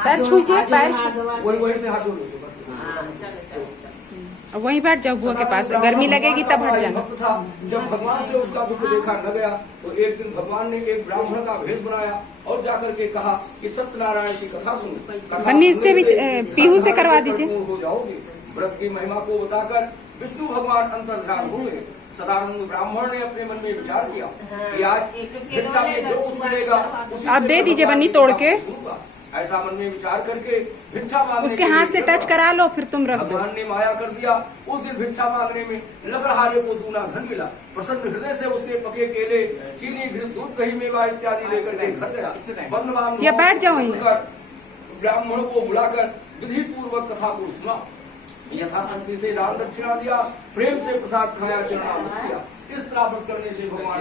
पैर छू के पैर वही से हाथ जोड़ लो। वहीं बैठ जाओ बुआ के पास, गर्मी लगेगी तब हट जाना। भक्त था, जब भगवान से उसका दुख देखा न गया तो एक दिन भगवान ने एक ब्राह्मण का भेष बनाया और जाकर के कहा कि सत्यनारायण की कथा सुनो। बन्नी इससे भी पीहू से करवा दीजिए। हो जाओगे। व्रत की महिमा को बताकर विष्णु भगवान अंतर्ध्यान हो गए। सदानंद ब्राह्मण ने अपने मन में विचार किया कि आज भिक्षा में जो कुछ मिलेगा आप दे दीजिए बन्नी तोड़ के। ऐसा मन में विचार करके भिक्षा मांगने उसके हाथ से टच करा लो फिर तुम रख दो। भगवान ने माया कर दिया। उस दिन भिक्षा मांगने में लकड़हारे को दूना धन मिला। प्रसन्न हृदय से उसने पके केले, चीनी, घृत, दूध, दही, मेवा इत्यादि लेकर के घर गया। या बैठ जाओ। ब्राह्मण को बुलाकर विधि पूर्वक कथा को सुना। यथाशक्ति से दान दक्षिणा दिया, प्रेम से प्रसाद खाया, चरणामृत किया। इस प्राप्त करने से भगवान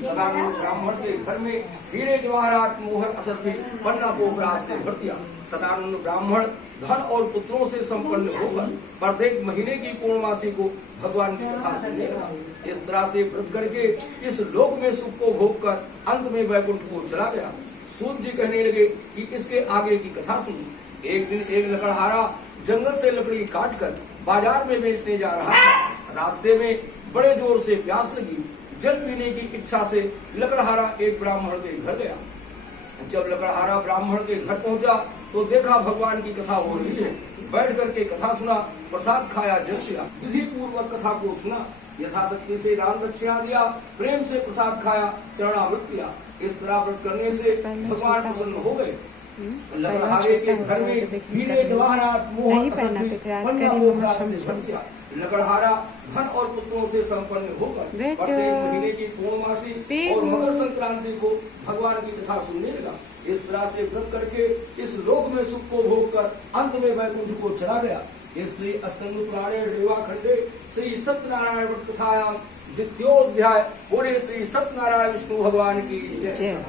सदानंद ब्राह्मण के घर में हीरे जवाहरात मोहर असर भी पन्ना पोखराज से भर दिया। सदानंद ब्राह्मण धन और पुत्रों से संपन्न होकर प्रत्येक महीने की पूर्णमासी को भगवान की कथा सुनने लगा। इस तरह से व्रत करके इस लोक में सुख को भोग कर अंत में वैकुंठ को चला गया। सूत जी कहने लगे कि इसके आगे की कथा सुनिए। एक दिन एक लकड़हारा जंगल से लकड़ी काट कर बाजार में बेचने जा रहा था। रास्ते में बड़े जोर से प्यास लगी। जल पीने की इच्छा से लकड़हारा एक ब्राह्मण के घर गया। जब लकड़हारा ब्राह्मण के घर पहुंचा तो देखा भगवान की कथा हो रही है। बैठ करके कथा सुना, प्रसाद खाया, जल पिया, विधि पूर्वक कथा को सुना। यथाशक्ति से दान दक्षिणा दिया, प्रेम से प्रसाद खाया, चरणामृत किया। इस तरह व्रत करने से भगवान प्रसन्न हो गए। लकड़हारे के घर में हीरे जवाहरात मोहर पन्ना पोखराज से भर दिया। लकड़हारा धन और पुत्रों से संपन्न होकर प्रत्येक महीने की पूर्णमासी और मकर संक्रांति को भगवान की कथा सुनने लगा। इस तरह से व्रत करके इस लोक में सुख को भोग कर अंत में वैकुंठ को चला गया। इस श्री स्कंद पुराणे रेवा खंडे श्री सत्यनारायण व्रत कथायाम द्वितीयोध्याय बोले श्री सत्यनारायण विष्णु भगवान की जय।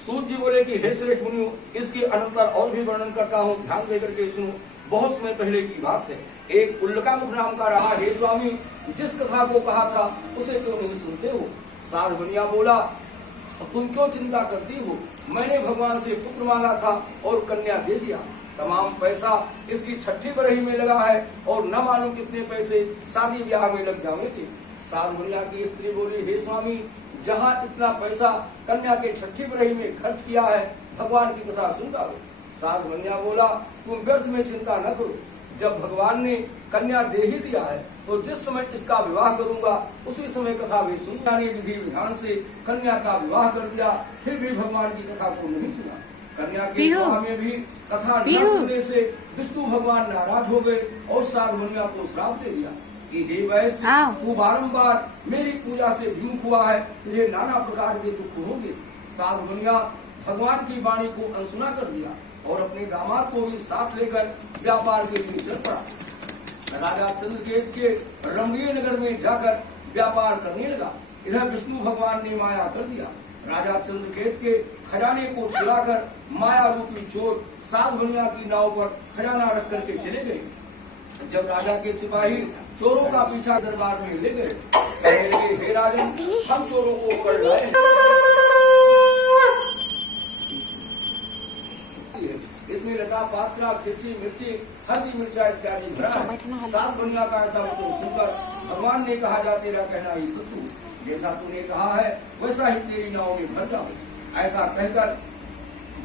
सूत जी बोले कि हे श्रेष्ठ मुनियों, इसके अनंतर और भी वर्णन करता हूँ, ध्यान देकर के सुनो। बहुत समय पहले की बात है। एक उल्लकामुख नाम का रहा। हे स्वामी, जिस कथा को कहा था उसे क्यों नहीं सुनते हो? साध बनिया बोला, तुम क्यों चिंता करती हो? मैंने भगवान से पुत्र मांगा था और कन्या दे दिया। तमाम पैसा इसकी छठी बरही में लगा है और न मालूम कितने पैसे शादी ब्याह में लग जाए थे। साध बनिया की स्त्री बोली, हे स्वामी, जहाँ इतना पैसा कन्या के छठी बरही में खर्च किया है, भगवान की कथा सुनता हो। साध बनिया बोला, तुम व्यर्थ में चिंता न करो। जब भगवान ने कन्या दे ही दिया है तो जिस समय इसका विवाह करूंगा उसी समय कथा भी सुनना। विधि विधान से कन्या का विवाह कर दिया, फिर भी भगवान की कथा को नहीं सुना। कन्या के विवाह में भी कथा न सुनने से विष्णु भगवान नाराज हो गए और साध बनिया को श्राप दे दिया कि हे वैश्य, तू बारंबार मेरी पूजा से विमुख हुआ है, तुझे नाना प्रकार के दुख होंगे। साध बनिया भगवान की वाणी को अनसुना कर दिया और अपने दामाद को भी साथ लेकर व्यापार के लिए चल पड़ा। राजा चंद्रकेत के रमणीय नगर में जाकर व्यापार करने लगा। इधर विष्णु भगवान ने माया कर दिया। राजा चंद्रकेत के खजाने को चुराकर माया रूपी चोर साध बनिया की नाव पर खजाना रख करके चले गए। जब राजा के सिपाही चोरों का पीछा दरबार में ले गए, कहने लगे, हे राजन, हम चोरों को पकड़ लाए। इसमें लता, पात्रा, खिरची, मिर्ची, हल्दी, मिर्चा इत्यादि भरा। सात बनिया का ऐसा वचन सुनकर भगवान ने कहा, जा तेरा कहना ही सत्य, जैसा तूने कहा है वैसा ही तेरी नाव में भर जाओ। ऐसा कहकर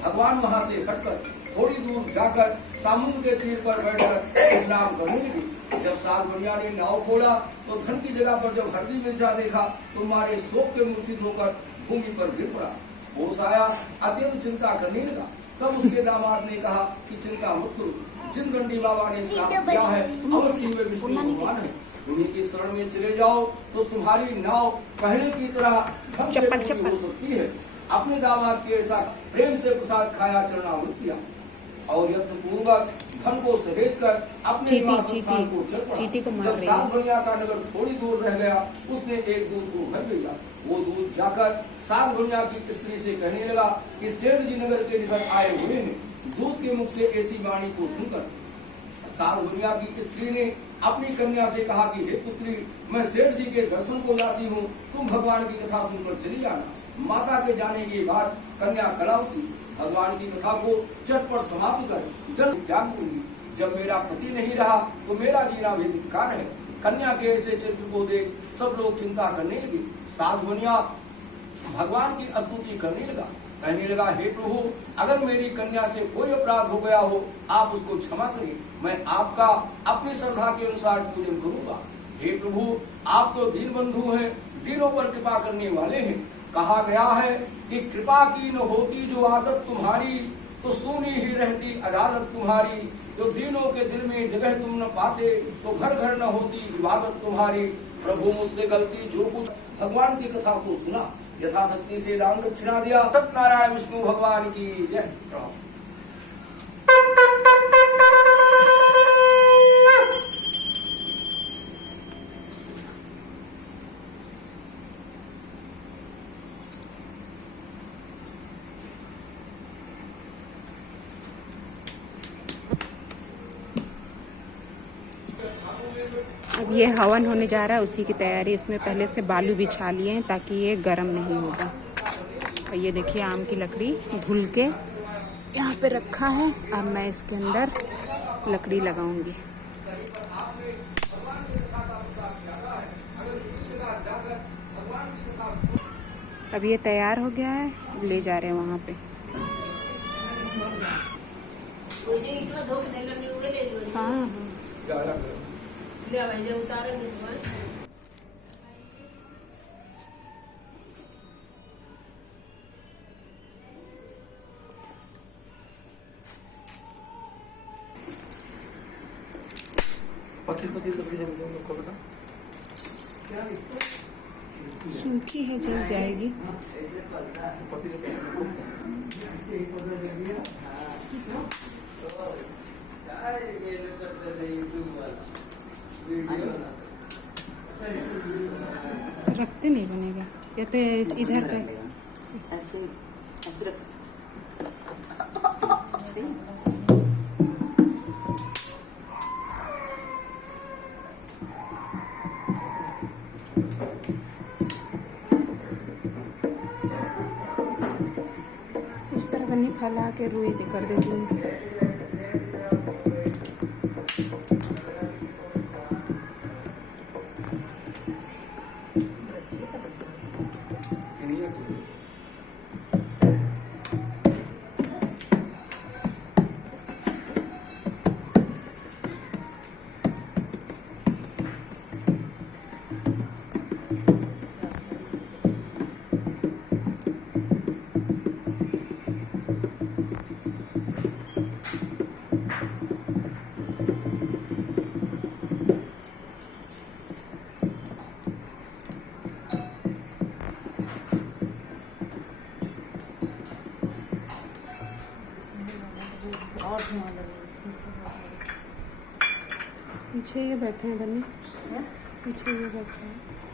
भगवान वहां से हटकर थोड़ी दूर जाकर समुद्र के तीर पर बैठकर स्नान करने लगे। जब सात बनिया ने नाव खोला तो धन की जगह पर जब हल्दी मिर्चा देखा तो मारे शोक के मूर्छित होकर भूमि पर गिर पड़ा। होश आया, अत्यंत चिंता करने लगा। तब उसके दामाद ने कहा कि चिंता मत करो, जिन गंडी बाबा ने श्राप किया है अवश्य ही वे विष्णु भगवान है, उन्हीं की शरण में चले जाओ तो तुम्हारी नाव पहले की तरह ढंग से हो सकती है। अपने दामाद के ऐसा प्रेम से प्रसाद खाया, चरणामृत किया। और यत्न पूर्वक धन को सहेज कर अपने चींटी, निवास चींटी, स्थान को चल पड़ा। चींटी को मार जब रही सात है। भनिया का नगर थोड़ी दूर रह गया, उसने एक दूध को भर दिया। वो दूध जाकर सात भनिया की स्त्री से कहने लगा कि सेठ जी नगर के निकट आए हुए हैं। दूध के मुख से ऐसी वाणी को सुनकर सात भनिया की स्त्री ने अपनी कन्या से कहा कि हे पुत्री, मैं सेठ जी के दर्शन को जाती हूँ, तुम भगवान की कथा सुनकर चली जाना। माता के जाने के बाद कन्या कला उठी, भगवान की कथा को झटपट समाप्त कर जल्द त्याग दूंगी। जब मेरा पति नहीं रहा तो मेरा जीना भी धिक्कार है। कन्या के ऐसे चित्र को देख सब लोग चिंता करने लगे। सात भनिया भगवान की स्तुति करने लगा, कहने लगा, हे प्रभु, अगर मेरी कन्या से कोई अपराध हो गया हो, आप उसको क्षमा करिए। मैं आपका अपनी श्रद्धा के अनुसार पूजन करूंगा। हे प्रभु, आप तो दीन बंधु हैं, दीनों पर कृपा करने वाले हैं। कहा गया है कि कृपा की न होती जो आदत तुम्हारी, तो सुनी ही रहती अदालत तुम्हारी। जो दीनों के दिल में जगह तुम न पाते, तो घर घर न होती इबादत तुम्हारी। प्रभु, मुझसे गलती जो कुछ, भगवान की कथा को सुना, यथाशक्ति से दान दक्षिणा दिया। सत्यनारायण विष्णु भगवान की जय। अब ये हवन होने जा रहा है, उसी की तैयारी। इसमें पहले से बालू बिछा लिए हैं ताकि ये गर्म नहीं होगा। और ये देखिए आम की लकड़ी धुल के यहाँ पे रखा है। अब मैं इसके अंदर लकड़ी लगाऊंगी। अब ये तैयार हो गया है, ले जा रहे हैं वहाँ पे। हाँ सूखी है, जल जाएगी। रखते नहीं बनेगा, या तो इधर पे उस तरह बनी फैला के रुई कर देती हूँ। पीछे ये बैठे हैं बन्नी, पीछे ये बैठे हैं।